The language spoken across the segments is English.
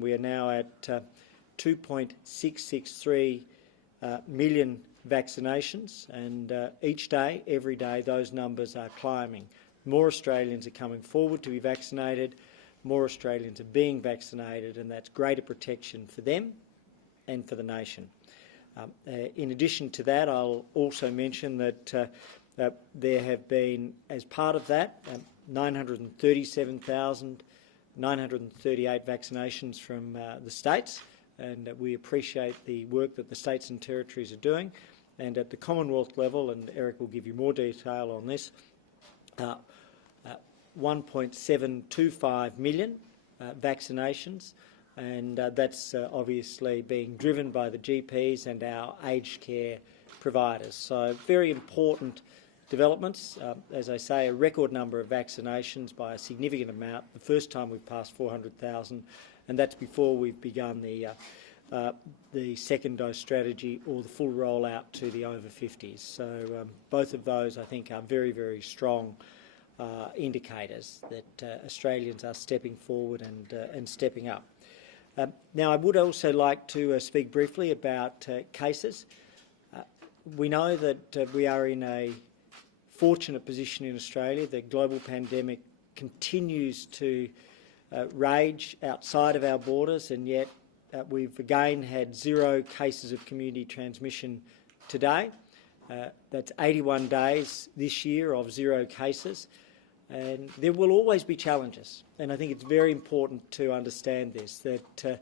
We are now at 2.663 million vaccinations, and each day, every day, those numbers are climbing. More Australians are coming forward to be vaccinated, more Australians are being vaccinated, and that's greater protection for them and for the nation. In addition to that, I'll also mention that there have been, as part of that, 937,938 vaccinations from the states, and we appreciate the work that the states and territories are doing. And at the Commonwealth level, and Eric will give you more detail on this, 1.725 million vaccinations, and that's obviously being driven by the GPs and our aged care providers. So very important developments. As I say, a record number of vaccinations by a significant amount, the first time we've passed 400,000, and that's before we've begun the second dose strategy or the full rollout to the over 50s. So both of those, I think, are very, very strong indicators that Australians are stepping forward and stepping up. Now, I would also like to speak briefly about cases. We know that we are in a fortunate position in Australia. The global pandemic continues to rage outside of our borders, and yet we've again had 0 cases of community transmission today. That's 81 days this year of 0 cases. And there will always be challenges, and I think it's very important to understand this, that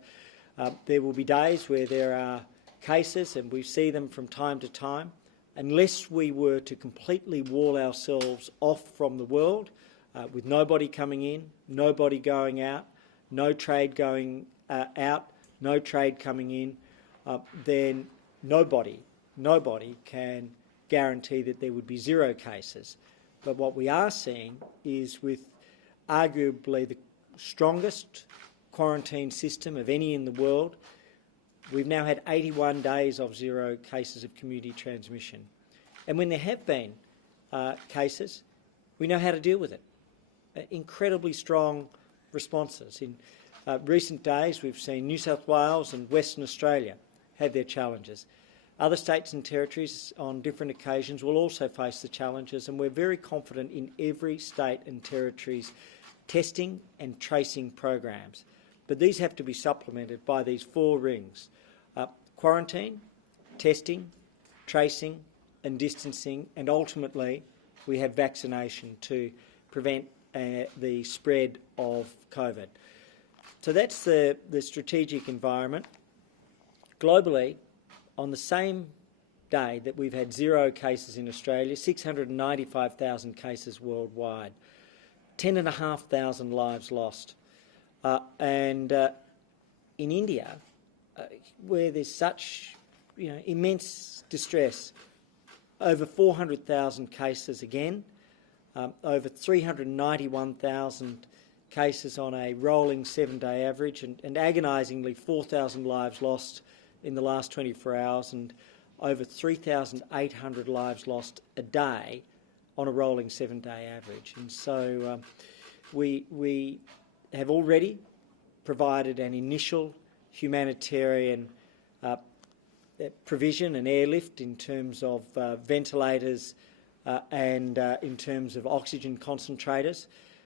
there will be days where there are cases, and we see them from time to time. Unless we were to completely wall ourselves off from the world, with nobody coming in, nobody going out, no trade going out, no trade coming in, then nobody can guarantee that there would be 0 cases. But what we are seeing is, with arguably the strongest quarantine system of any in the world, we've now had 81 days of 0 cases of community transmission. And when there have been cases, we know how to deal with it. Incredibly strong responses. In recent days, we've seen New South Wales and Western Australia have their challenges. Other states and territories on different occasions will also face the challenges, and we're very confident in every state and territory's testing and tracing programs. But these have to be supplemented by these 4 rings: quarantine, testing, tracing and distancing, and ultimately we have vaccination to prevent the spread of COVID. So that's the strategic environment. Globally, on the same day that we've had 0 cases in Australia, 695,000 cases worldwide, 10,500 lives lost. And in India, where there's such immense distress, over 400,000 cases again, over 391,000 cases on a rolling 7-day average, and agonisingly 4,000 lives lost in the last 24 hours, and over 3,800 lives lost a day on a rolling 7-day average. And so we have already provided an initial humanitarian provision and airlift in terms of ventilators and in terms of oxygen concentrators.